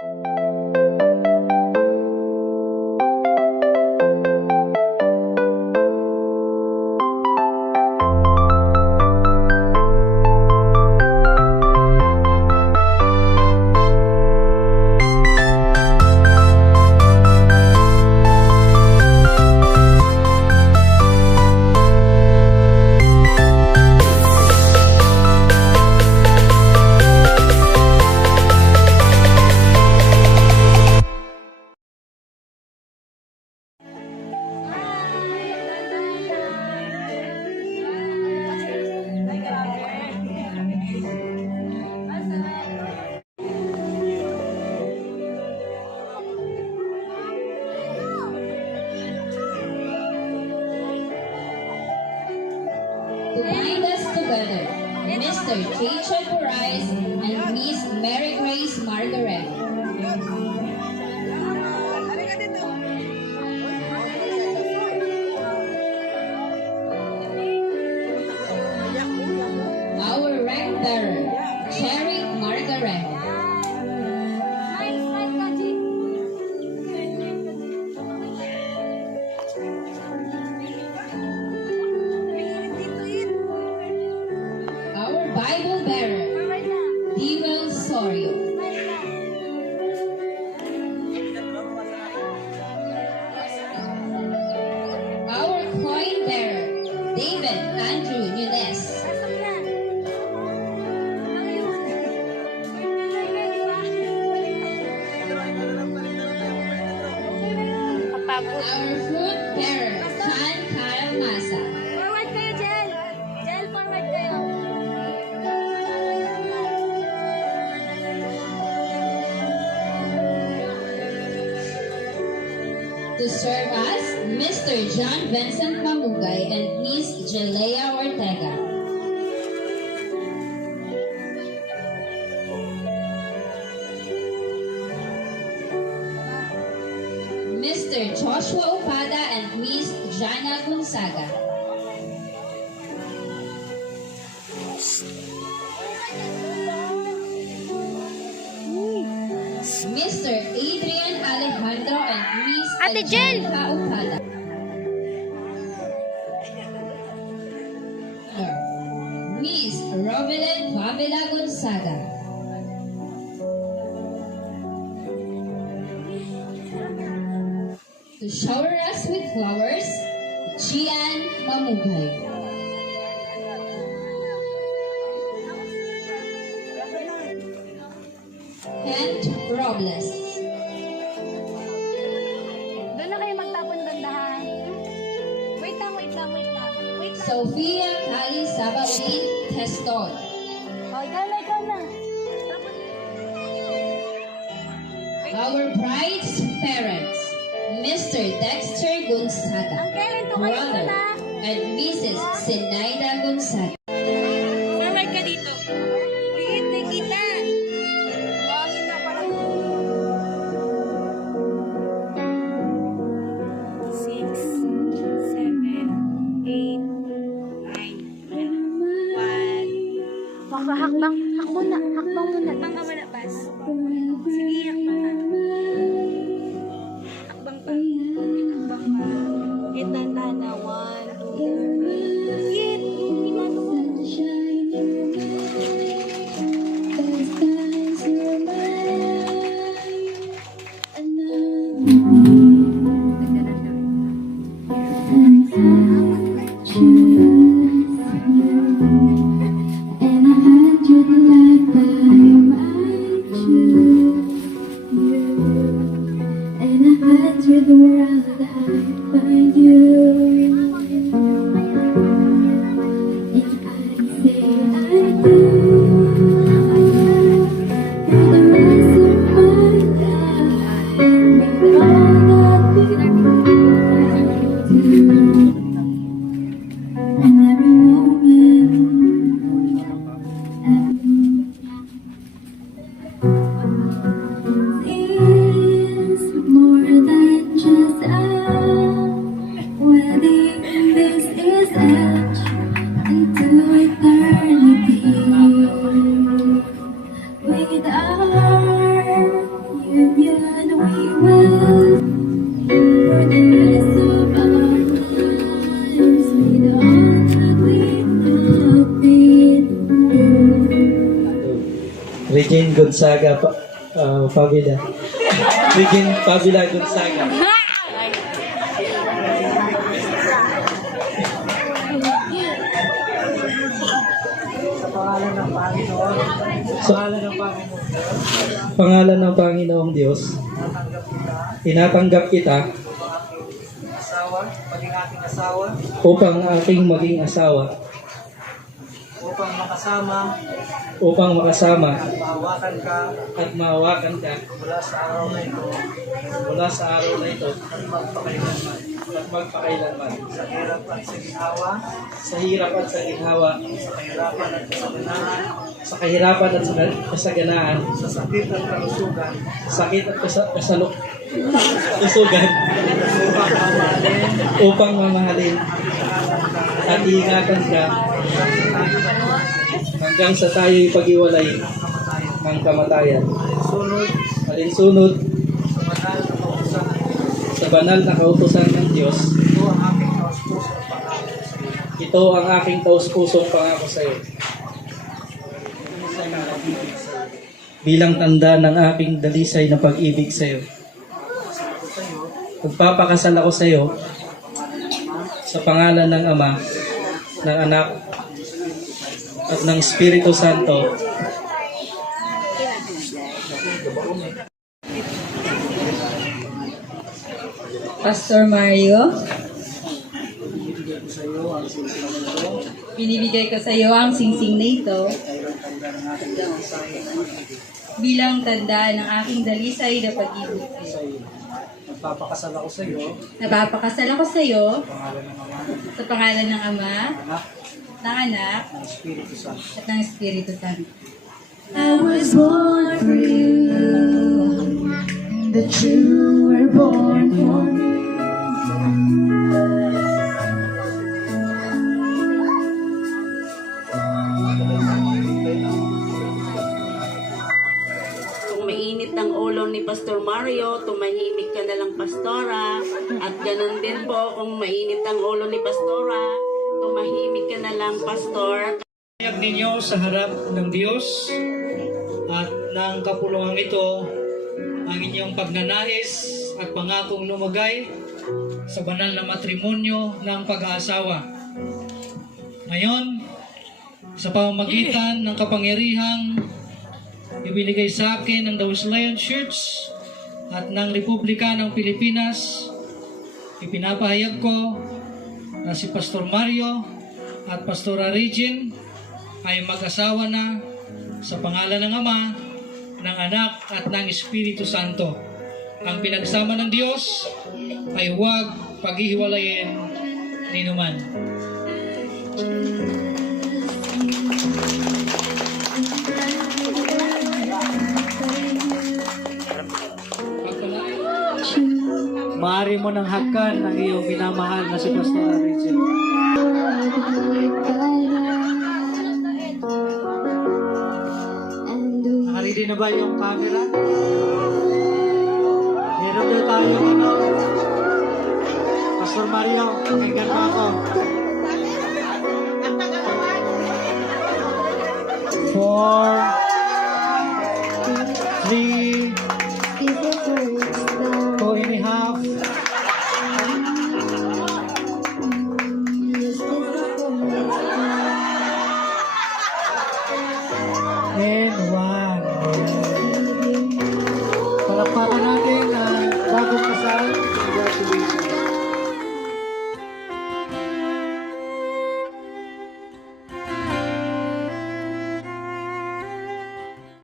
To bind us together, Mr. Jason Moraes and Miss Mary Grace Margaret. Our rank bearer, Cherry Margaret. Our Bible bearer, Dewell Sorio. Our coin bearer, David Andrew Nunes. Our fruit bearer, John Caramasa. Forward kayo, Jel. Jel, forward kayo. To serve us, Mr. John Vincent Mamugay and Miss Jelea Ortega. Mr. Joshua Upada and Miss Jana Gonzaga. Mr. Adrian Alejandro and Miss Ate Jel! Angelica Upada. Miss Rovelyn Fabela Gonzaga. To shower us with flowers, Gian Mamugay. Kent Robles. Doon na kayo magtapon dandahan. Wait lang. Wait lang. Sofia Cali Sabaudin Teston. Oh, ikaw na. Tapon. Our bride's parents, Mr. Dexter Gonzaga, Ang Karen, to kayo brother, na. and Mrs. Zenaida Gonzaga. Forward ka dito. Liit na kita. Buhangin na parang 6, 7, 8, 9, 1. Hakbang muna. Hakbang ka muna, Bas. Sige, hakbang ka. Hakbang pa. Hit na 1, 2. Hit! Hindi matulog. To the world that I find you, and I say I do. You're the rest of my life, with all the the rest of our lives with all that we have been through. Regine Gonzaga, Pavila. Regine Pavila Gonzaga. Pangalan ng Panginoong Diyos, tinatanggap kita upang aking maging asawa, upang makasama at mahawakan ka mula sa araw na ito at magpakailanman sa hirap at sa ginhawa, sa kahirapan at sa kasaganaan, sa sakit at kalusugan, upang mamahalin at iingatan ka hanggang sa tayo'y pag-iwalay ng kamatayan. Alinsunod sa banal na kautusan ng Diyos, ito ang aking taus-pusong pangako sa iyo. Bilang tanda ng aking dalisay na pag-ibig sa iyo, magpapakasal ako sa iyo sa pangalan ng Ama, ng Anak, at ng Espiritu Santo. Pastor Mario, binibigay ko sa iyo ang singsing na ito bilang tanda ng aking dalisay na pag-ibig sa iyo. Magpapakasal ako sa iyo Napapakasal ako sa iyo sa pangalan ng Ama, ng Anak, ng Espiritu Santo. at ng Espiritu Santo. I was born for you, that you were born for me. Kung mainit ang ulo ni Pastor Mario, tumahimik ka na lang, Pastora. At ganun din po, kung mainit ang ulo ni Pastora, tumahimik ka na lang, Pastor. Payag ninyo sa harap ng Diyos at ng kapulungan ito ang inyong pagnanais at pangakong lumagay sa banal na matrimonyo ng pag-aasawa. Ngayon, sa pamamagitan ng kapangyarihang ibinigay sa akin ng The Wesleyan Church at ng Republika ng Pilipinas, ipinapahayag ko na si Pastor Mario at Pastora Regine ay mag-asawa na sa pangalan ng Ama, ng Anak at ng Espiritu Santo. Ang pinagsama ng Diyos ay huwag paghihiwalayin ni numan. Maaari mo ng hakan ang iyong minamahal na si Pastor Regine. Nakaready na ba yung camera? Meron na tayo ano? Pastor Mario, pakinggan mo ako.